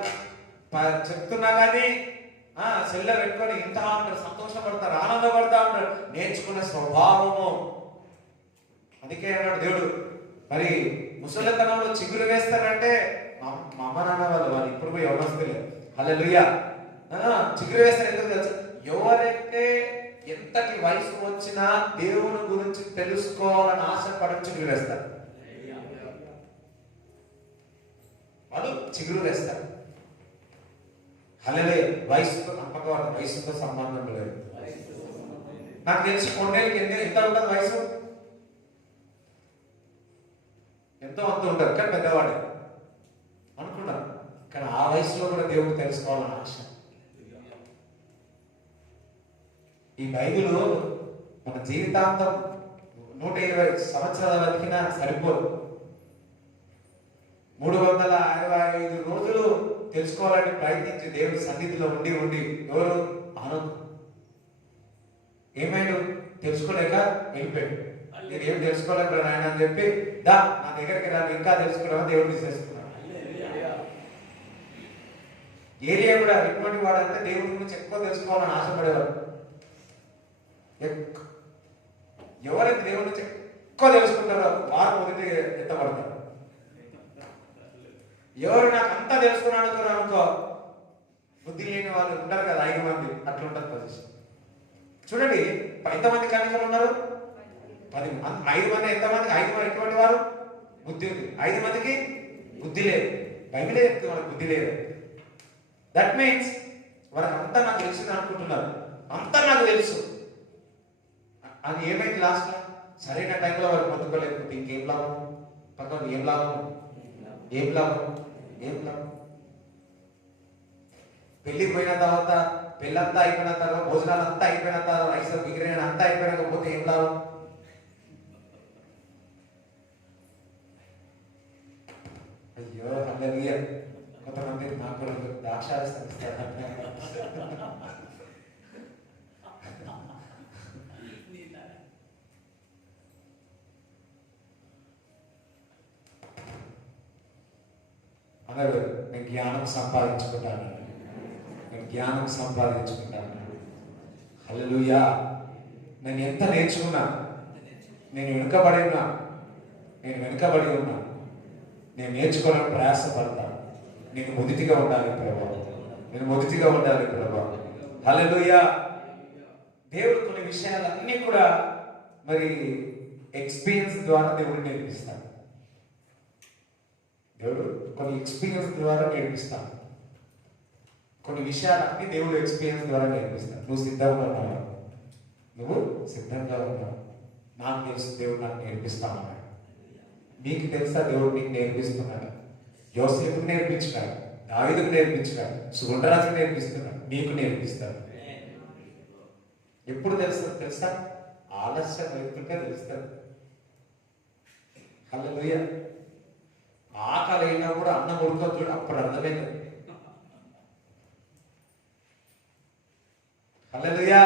చెప్తున్నా కానీ సెల్ల పెట్టుకొని ఇంటా ఉంటారు, సంతోషపడతారు, ఆనందపడతా ఉంటారు. నేర్చుకునే స్వభావము. అందుకే అన్నాడు దేవుడు, మరి ముసలితనంలో చిగురు వేస్తారంటే మా అమ్మ నాన్న వాళ్ళు ఇప్పుడు పోయి ఎవరొస్తలే. హల్లెలూయా. చిగురు వేస్తారు ఎందుకు తెలుసు? ఎవరైతే ఎంతటి వయసు వచ్చినా దేవుని గురించి తెలుసుకోవాలని ఆశపడి చిగురు వేస్తారు. వాళ్ళు చిగురు వేస్తారు. హల్లెలూయా. వయసుతో నమ్మకం, వయసుతో సంబంధం లేదు. నాకు తెలిసి కొన్నేళ్ళకి ఎంత ఉంటుంది వయసు? ఎంతో అంత ఉంటారు, కానీ పెద్దవాడే అనుకున్నారు. కానీ ఆ వయసులో కూడా దేవుడు తెలుసుకోవాలని ఆశ. ఈ బైబిల్ మన జీవితాంతం 120 సంవత్సరాల బతికినా సరిపోదు. 365 రోజులు తెలుసుకోవాలని ప్రయత్నించి దేవుడి సన్నిధిలో ఉండి ఉండి ఎవరు ఆనందం ఏమైనా తెలుసుకోలేక వెళ్ళిపోయాడు. నేను ఏం తెలుసుకోలేక ఆయన అని చెప్పి దా నా దగ్గరికి రా ఇంకా తెలుసుకున్నామని దేవుడిని తీసుకున్నాను. ఏరియా కూడా ఎటువంటి వాడంటే దేవుడి గురించి ఎక్కువ తెలుసుకోవాలని ఆశపడేవాడు. ఎవరైతే దేవుడి నుంచి ఎక్కువ తెలుసుకుంటారో వారు మొదటి ఎత్తపడతారు. ఎవరు నాకు అంతా తెలుసుకున్నాడు అనుకో, బుద్ధి లేని వాళ్ళు ఉంటారు కదా 5 మంది, అట్లా ఉంటుంది పొజిషన్. చూడండి ఎంతమంది కన్యకలు ఉన్నారు? 10 మంది. 5 మంది ఎంతమందికి? 5 మంది ఎటువంటి వారు? బుద్ధి ఉంది. 5 మందికి బుద్ధి లేదు. బైబిలే చెప్తుంది వాళ్ళకి బుద్ధి లేదు. దట్ మీన్స్ వాళ్ళకి అంతా నాకు తెలిసింది అనుకుంటున్నారు, అంతా నాకు తెలుసు. అది ఏమైంది లాస్ట్? సరైన టైంలో వారు పొందుకోలేకపోతే ఇంకేం లాభం? పక్కన ఏం లాభం? ఏం లాభం? ఏం లాభం? పెళ్లికి పోయిన తర్వాత, పెళ్ళంతా అయిపోయిన తర్వాత, భోజనాలు అంతా అయిపోయిన తర్వాత, రైస్ మిగిలిన అంతా అయిపోయినకపోతే ఏం లాభం? అయ్యో హల్లెలూయా. కొంతమంది నాకు కూడా ద్రాక్షారసం ఇస్తారు. అందరూ నేను జ్ఞానం సంపాదించుకుంటాను, నేను జ్ఞానం సంపాదించుకుంటాను. హల్లెలూయా. నేను ఎంత నేర్చుకున్నా, నేను వెనుకబడి ఉన్నా, నేను నేర్చుకోవడానికి ప్రయాసపడతాను. నేను మొదటిగా ఉండాలి ప్రభా, హల్లెలూయా. దేవుడు కొన్ని విషయాలన్నీ కూడా మరి ఎక్స్పీరియన్స్ ద్వారా దేవుడు నేర్పిస్తాడు. దేవుడు కొన్ని ఎక్స్పీరియన్స్ ద్వారా నేర్పిస్తాడు. కొన్ని విషయాలన్నీ దేవుడు ఎక్స్పీరియన్స్ ద్వారా నేర్పిస్తాడు. నువ్వు సిద్ధంగా ఉన్నావు. నాకు తెలుసు దేవుడు నాకు నేర్పిస్తాను. నీకు తెలుసా దేవుడు నీకు నేర్పిస్తున్నాడు. యోసేపుకు నేర్పించినాడు, దావీదుకు నేర్పించినాడు, సుగుండరాజుకు నేర్పిస్తున్నాడు, నీకు నేర్పిస్తాడు. ఎప్పుడు తెలుసా? ఆలస్యం వెళ్తుంటే తెలుస్తుంది. హల్లెలూయా. ఆకలి అయినా కూడా అన్నం ఉడకొచ్చు, అప్పుడు అర్థమైంది. హల్లెలూయా.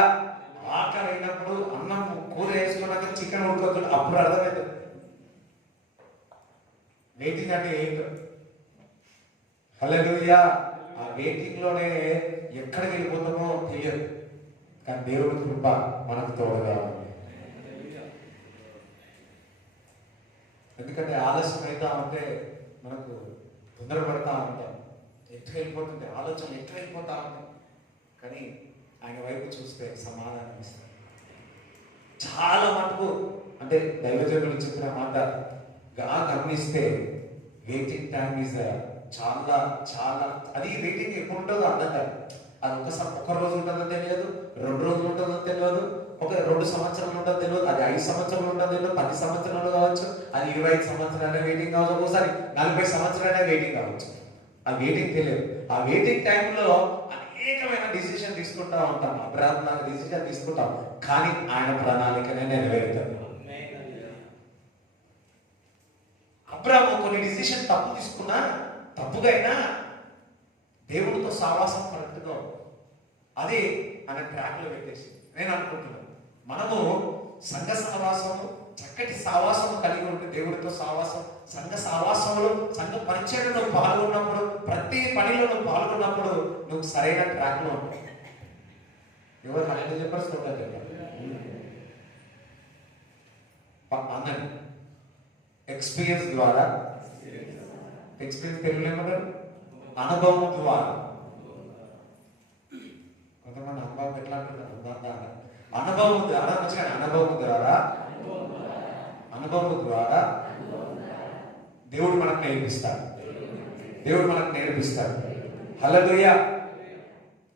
ఆకలి అయినప్పుడు అన్నం కూర వేసుకున్నాక చికెన్ ఉడకొచ్చు, అప్పుడు అర్థమైంది. వెయిటింగ్ అంటే ఏంటో. హల్లెలూయా. ఆ వెయిటింగ్ లోనే ఎక్కడికి వెళ్ళిపోతామో తెలియదు, కానీ దేవుడి కృప మనకు తోడుగా ఉంది. ఎందుకంటే ఆలస్యం అవుతా ఉంటే మనకు తొందరపడతా ఉంటాం, ఎట్లా వెళ్ళిపోతుంది ఆలోచన, ఎట్లా వెళ్ళిపోతా ఉంటాం. కానీ ఆయన వైపు చూస్తే సమాధానం ఇస్తాం. చాలా మటుకు అంటే దైవజనులు చెప్పిన మాట గమనిస్తే వెయిటింగ్ టైం ఈజ్ చాలా చాలా, అది వెయిటింగ్ ఎప్పుడు ఉంటుందో అర్థం కాదు. అది ఒక రోజు ఉంటుందో తెలియదు, 2 రోజులు ఉంటుందో తెలియదు, ఒక 2 సంవత్సరాలు ఉంటుందో తెలియదు, అది 5 సంవత్సరాలు ఉంటుందో తెలియదు, 10 సంవత్సరాలు కావచ్చు, అది 25 సంవత్సరాలే వెయిటింగ్ కావచ్చు, ఒకసారి 40 సంవత్సరాలే వెయిటింగ్ కావచ్చు. ఆ వెయిటింగ్ తెలియదు. ఆ వెయిటింగ్ టైంలో అనేకమైన డిసిషన్ తీసుకుంటా ఉంటాం, అబ్రాహాం డిసిషన్ తీసుకుంటాం, కానీ ఆయన ప్రణాళికనే నెరవేరుతాడు. అబ్రాహాము కొన్ని డిసిషన్ తప్పు తీసుకున్నా, తప్పుగా అయినా దేవుడితో సావాసం కరెక్ట్గా ఉంది. అది ఆయన ట్రాక్లో పెట్టేసి నేను అనుకుంటున్నాను, మనము సంఘ సహవాసము, చక్కటి సావాసము కలిగి ఉంటే దేవుడితో సావాసం, సంఘ సావాసంలో సంఘ పరిచయంలో పాల్గొన్నప్పుడు, ప్రతి పనిలో నువ్వు పాల్గొన్నప్పుడు నువ్వు సరైన ట్రాక్లో ఉంటావు. ఎవరు హల్లెలూయా చెప్పారు చెప్పారు అన్నది ఎక్స్పీరియన్స్ ద్వారా, ఎక్స్పీరియన్స్ తెలుగులో ఏమంటారు, అనుభవం ద్వారా. కొంతమంది అనుభవం ఎట్లా అంటున్నారు, అనుభవం ద్వారా మంచిగా, అనుభవం ద్వారా, అనుభవం ద్వారా దేవుడు మనకు నేర్పిస్తాడు, దేవుడు మనకు నేర్పిస్తాడు. హల్లెలూయా.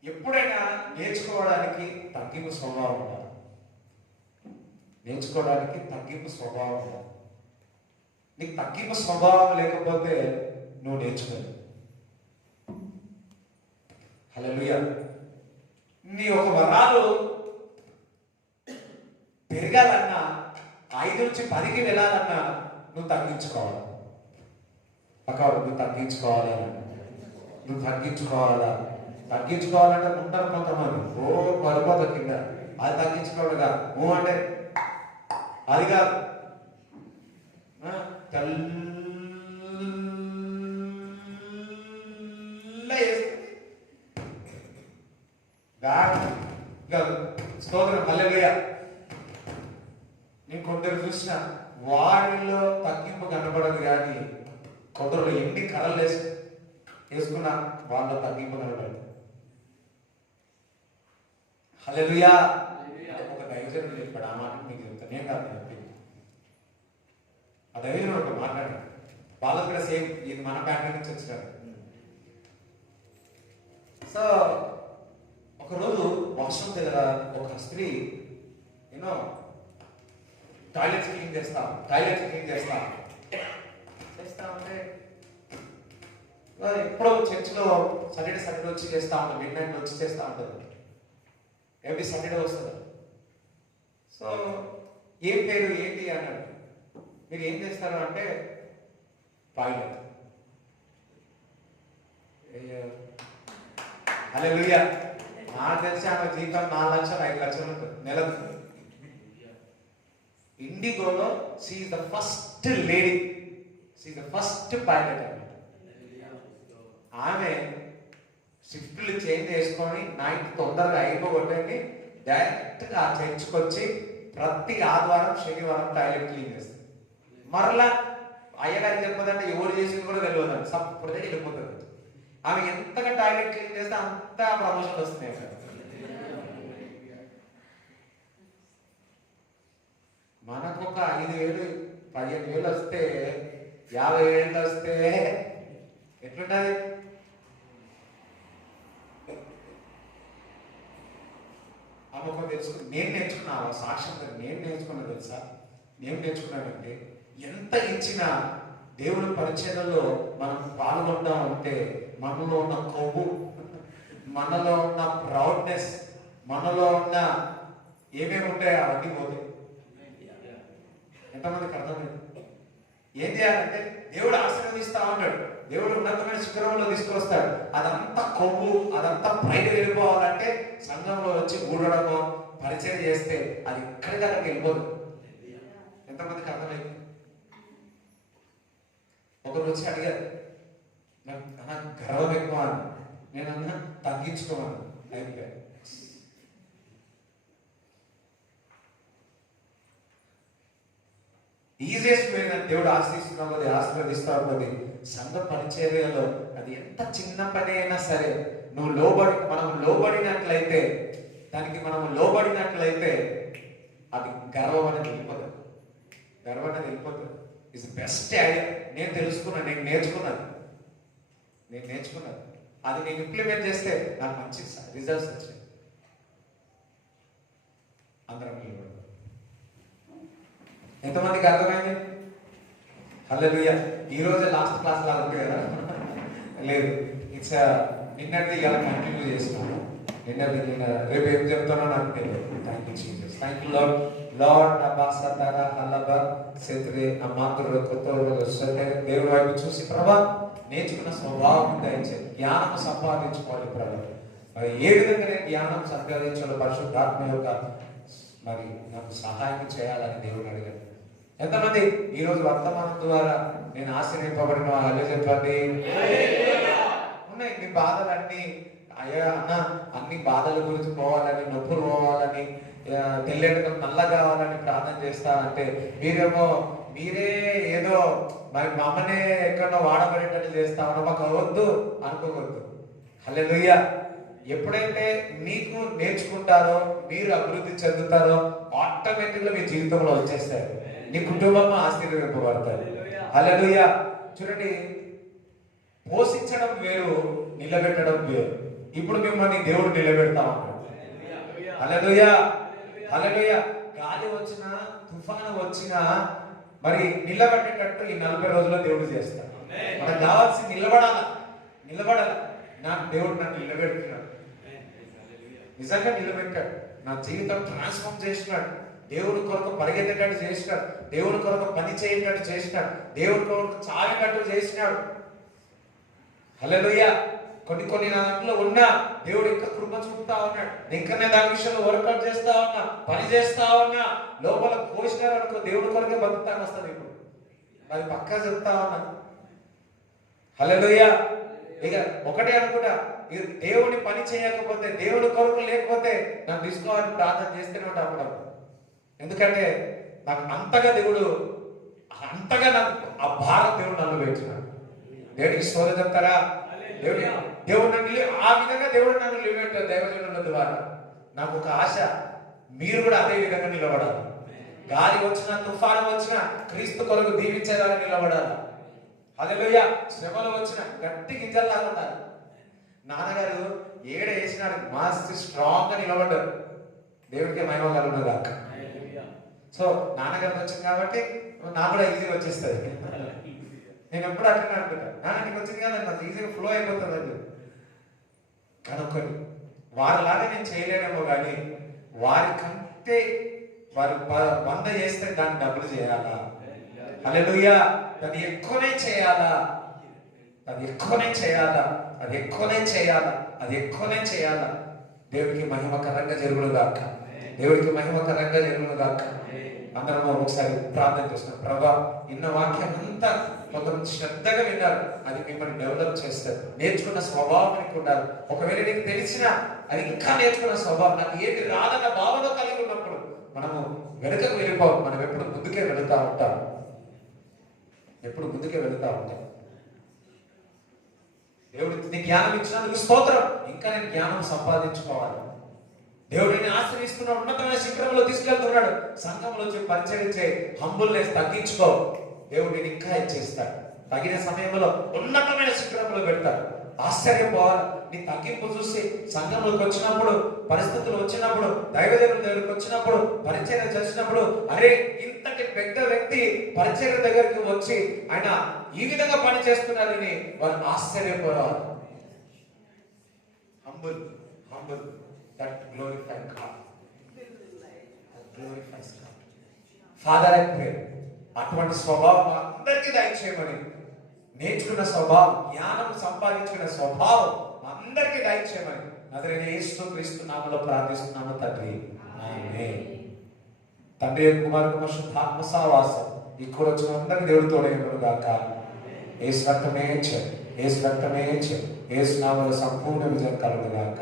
ఎప్పుడైనా నేర్చుకోవడానికి తగ్గింపు స్వభావం ఉండాలి, నేర్చుకోవడానికి తగ్గింపు స్వభావం ఉండాలి. నీకు తగ్గింపు స్వభావం లేకపోతే నువ్వు నేర్చుకోలేవు. హల్లెలూయా. నీ ఒక వరాలు పెరగాలన్నా, 5 నుంచి 10కి వెళ్ళాలన్నా నువ్వు తగ్గించుకోవాలి. నువ్వు తగ్గించుకోవాలి, నువ్వు తగ్గించుకోవాలా. తగ్గించుకోవాలంటే ఉంటారు కొంతమంది, పడిపోతా కింద, అది తగ్గించుకోవాలిగా నువ్వు అంటే అది కాదు. స్తోత్రం హల్లెలూయా. నేను కొందరు చూసిన వారిలో తగ్గింపు కనబడదు, కానీ కొందరు ఎన్ని కర్రలు వేసుకున్నా వాళ్ళ తగ్గింపు కనబడదు. హల్లెలూయా. ఒక దైవజనుడు చెప్పాడు, ఆ మాట మీకు చెప్తాను, నేను కాదు చెప్పి. ఆ దైవజనుడు ఒక మాట్లాడాడు, వాళ్ళకు కూడా సేమ్, ఇది మన బ్యాక్గ్రౌండ్ నుంచి వచ్చినారు. సో ఒకరోజు వాష్రూమ్ దగ్గర ఒక స్త్రీ యూనో టాయిలెట్స్ క్లీన్ చేస్తా ఉంటే ఎప్పుడో చర్చిలో సాటర్డే వచ్చి చేస్తా ఉంటుంది, మిడ్ నైట్ వచ్చి చేస్తూ ఉంటుంది, ఎవ్రీ సాటర్డే వస్తుంది. సో ఏం పేరు ఏంటి అన్నాడు. మీరు ఏం చేస్తారు అంటే టాయిలెట్. హల్లెలూయా. నాకు తెలిసి ఆమె జీతం 4 లక్షలు 5 లక్షలు ఉంటుంది నెలకు. ఇండిగోలో she is the first lady, she is the first pilot అన్నమాట. ఆమె షిఫ్ట్లు చేంజ్ చేసుకొని నైట్ తొందరగా అయిపోగొట్టండి, డైరెక్ట్గా ఆ చర్చ్కి వచ్చి ప్రతి ఆదివారం శనివారం టాయిలెట్ క్లీన్ చేస్తుంది. మరలా అయ్యగారికి చెప్పదంటే ఎవరు చేసింది కూడా తెలియదండి, సప్పుడే వెళ్ళిపోతుంది. ఆమె ఎంతగా టాయిలెట్ క్లీన్ చేస్తే అంత ప్రమోషన్లు వస్తున్నాయి. మనకు ఒక 5,000 15,000 వస్తే 50,000 వస్తే ఎట్లుంటది? ఆమె తెలుసుకుని నేను నేర్చుకున్నా సాక్ష్యం, నేను నేర్చుకున్నా తెలుసా, నేను నేర్చుకున్నానంటే ఎంత ఇచ్చినా దేవుడి పరిచర్యలో మనం పాల్గొంటా ఉంటే మనలో ఉన్న కొవ్వు, మనలో ఉన్న ప్రౌడ్నెస్, మనలో ఉన్న ఏమేమి ఉంటాయో అవన్నీ పోతాయి. ఎంతమందికి అర్థమైంది? ఏం చేయాలంటే దేవుడు ఆశీర్వదిస్తా ఉంటాడు, దేవుడు ఉన్నతమైన శిఖరంలో తీసుకొస్తాడు. అదంతా కొవ్వు, అదంతా ప్రైడ్ వెళ్ళిపోవాలంటే సంఘంలో వచ్చి కూడడమో పరిచయం చేస్తే అది ఎక్కడికి అక్కడికి వెళ్ళిపోదు. ఎంతమందికి అర్థమైంది? ఒకరు వచ్చి అడిగారు, నాకు గర్వం ఎక్కువ అని నేనన్నా తగ్గించుకోమను. అయితే ఈజియెస్ట్ వే దేవుడు ఆశీస్తున్నావు అది ఆశీర్వదిస్తావు అది సంఘ పరిచర్యలో అది ఎంత చిన్న పని అయినా సరే మనం లోబడినట్లయితే దానికి మనం లోబడినట్లయితే అది గర్వం అనేది వెళ్ళిపోతుంది. గర్వం అనేది వెళ్ళిపోతుంది. Is best idea. నేను తెలుసుకున్నాను, నేను నేర్చుకున్నాను అది నేను ఇంప్లిమెంట్ చేస్తే నాకు మంచి రిజల్ట్స్ వచ్చాయి. అందరం నిలబడదాం. ఎంతమందికి అర్థమైంది? హల్లెలూయా. ఈ రోజే లాస్ట్ క్లాస్ లాగా ఉంది కదా? లేదు, ఇట్స్ నిన్నటి ఇలా కంటిన్యూ చేస్తున్నాను. నిన్న రేపు ఏం చెప్తానో నాకు తెలియదు. Thank you Jesus. Thank you Lord. Lord అబాసతారా హల్లబా సెత్రే అమాతురు కొత్తలు సతే దేవుని వైపు చూసి ప్రభా నేర్చుకున్న స్వభావం దయచే జ్ఞానం సంపాదించుకోవాలి ప్రభా. మరి ఏ విధంగా నేను జ్ఞానం సంపాదించాలో పరిశుద్ధాత్మ యొక్క మరి నాకు సహాయం చేయాలని దేవుడు అడిగాడు. ఎంతమంది ఈరోజు వర్తమానం ద్వారా నేను ఆశీర్వదింపబడిన వాళ్ళు చెప్పండి. ఉన్నాయి మీ బాధలన్నీ. అయ్యా అన్న అన్ని బాధల గురించి పోవాలని, నొప్పులు పోవాలని, తెల్లెటం నల్ల కావాలని ప్రార్థన చేస్తానంటే మీరే ఏదో మరి మమ్మల్ని ఎక్కడో వాడబడేటట్టు చేస్తామని మాకు అవద్దు అనుకోవద్దు. హల్లెలూయా. ఎప్పుడైతే మీకు నేర్చుకుంటారో, మీరు అభివృద్ధి చెందుతారో, ఆటోమేటిక్గా మీ జీవితంలో వచ్చేస్తారు. నీ కుటుంబం ఆశీర్వదింపబడతారు. హల్లెలూయా. చూడండి, పోషించడం వేరు, నిలబెట్టడం వేరు. ఇప్పుడు మిమ్మల్ని దేవుడు నిలబెడతా ఉన్నాడు. హల్లెలూయా. హల్లెలూయా. గాలి వచ్చినా, తుఫాను వచ్చినా మరి నిలబెట్టేటట్టు ఈ 40 రోజుల్లో దేవుడు చేస్తాడు. మనకు కావాల్సింది నిలబడాలి. నాకు దేవుడు నన్ను నిలబెడుతున్నాడు. నిజంగా నిలబెట్టాడు. నా జీవితం ట్రాన్స్ఫార్మ్ చేసినాడు. దేవుడి కొరకు పరిగెత్తేటట్టు చేసినాడు. దేవుడి కొరకు పని చేయటట్టు చేసినాడు. దేవుడి కొరకు చావేటట్టు చేసినాడు. హల్లెలూయా. కొన్ని దాంట్లో ఉన్నా దేవుడు ఇంకా కృప చూపుతా ఉన్నాడు. ఇంకా నేను దాని విషయంలో వర్కౌట్ చేస్తా ఉన్నా, పని చేస్తా ఉన్నా. లోపల కోసినారు అనుకో దేవుడి కొరకే బతుకుతాను వస్తుంది. ఇప్పుడు అది పక్కా చెప్తా ఉన్నా. హల్లెలూయా. ఇక ఒకటే అనుకుంటా, దేవుని పని చేయకపోతే, దేవుడి కొరకు లేకపోతే నన్ను తీసుకోవాలని ప్రార్థన చేస్తూనే ఉంటా అప్పుడప్పుడు. ఎందుకంటే నాకు అంతగా నాకు ఆ భారం దేవుడు నన్ను పెంచినాడు. దేవుడికి స్తోత్రం చెప్తారా? దేవుడు నన్ను ఆ విధంగా దేవుడు నన్ను నిలబెట్టాడు. దైవజనుల ద్వారా నాకు ఒక ఆశ, మీరు కూడా అదే విధంగా నిలబడాలి. గాలి వచ్చినా, తుఫాను వచ్చినా క్రీస్తు కొరకు దీవించేదాన్ని నిలబడాలి. హల్లెలూయా. శ్రమలు వచ్చిన గట్టి గింజల్లాగా ఉండాలి. నాన్నగారు వేసినాడు, మస్తు స్ట్రాంగ్ గా నిలబడ్డారు. దేవుడికి మహిమ కలుగును గాక. సో నాన్నగారు వచ్చింది కాబట్టి నాకు కూడా ఈజీగా వచ్చేస్తుంది. నేను ఎప్పుడు అట్లా అనుకుంటా, నీకు వచ్చింది కదా నాకు ఈజీగా ఫ్లో అయిపోతుంది అది. కనుక్కొని వారిలాగా నేను చేయలేనేమో కానీ వారి కంటే వారు 100 చేస్తే దాన్ని డబ్బులు చేయాలా? హల్లెలూయా. అది ఎక్కువనే చేయాలా. దేవుడికి మహిమకరంగా జరుగును గాక. అందరం ఒకసారి ప్రార్థన చేస్తున్నాం. ప్రభా, ఇన్న వాక్యం అంతా కొంతమంది శ్రద్ధగా విన్నారు. అది మిమ్మల్ని డెవలప్ చేస్తారు. నేర్చుకున్న స్వభావం మీకు ఉండాలి. ఒకవేళ నీకు తెలిసినా అది ఇంకా నేర్చుకున్న స్వభావం, నాకు ఏది రాదన్న భావన కలిగి ఉన్నప్పుడు మనము వెనుకకు వెళ్ళిపోవాలి. మనం ఎప్పుడు ముందుకే వెళుతూ ఉంటాం. దేవుడు నీ జ్ఞానం ఇచ్చినందుకు స్తోత్రం. ఇంకా నేను జ్ఞానం సంపాదించుకోవాలి. దేవుడిని ఆశ్రయిస్తున్నాడు. ఉన్నతమైన శిఖరంలో తీసుకెళ్తున్నాడు. సంఘంలో పరిచయించే హంబుల్నెస్ తగ్గించుకో. దేవుడిని ఇంకా ఇచ్చేస్తాడు. తగిన సమయంలో ఉన్నతమైన శిఖరంలో పెడతాడు. ఆశ్చర్యపోవాలి. నీ తగ్గింపు చూసి సంఘంలోకి వచ్చినప్పుడు, పరిస్థితులు వచ్చినప్పుడు, దైవజనుల దగ్గరికి వచ్చినప్పుడు, పరిచర్య చేసినప్పుడు, అరే ఇంతటి పెద్ద వ్యక్తి పరిచర్య దగ్గరికి వచ్చి ఆయన ఈ విధంగా పని చేస్తున్నారని వాళ్ళు ఆశ్చర్యపోవాలి. Humble that glorifies God. Father, I pray అటువంటి స్వభావం అందరికీ దయచేయమని, నేర్చుకున్న స్వభావం, జ్ఞానం సంపాదించుకున్న స్వభావం అందరికీ దయచేయమని నజరేయుడైన యేసుక్రీస్తు నామములో ప్రార్థిస్తున్నాము తండ్రి. ఆమేన్. తండ్రి, కుమారుడు, పరిశుద్ధాత్మ సహవాసం ఇక్కడ వచ్చిన అందరికీ దేవుడు తోడైనను గాక. యేసు రక్తమే ఇచ్చాడు, యేసు రక్తమే ఇచ్చాడు. యేసు నామములో సంపూర్ణ విజయం కలుగుగాక.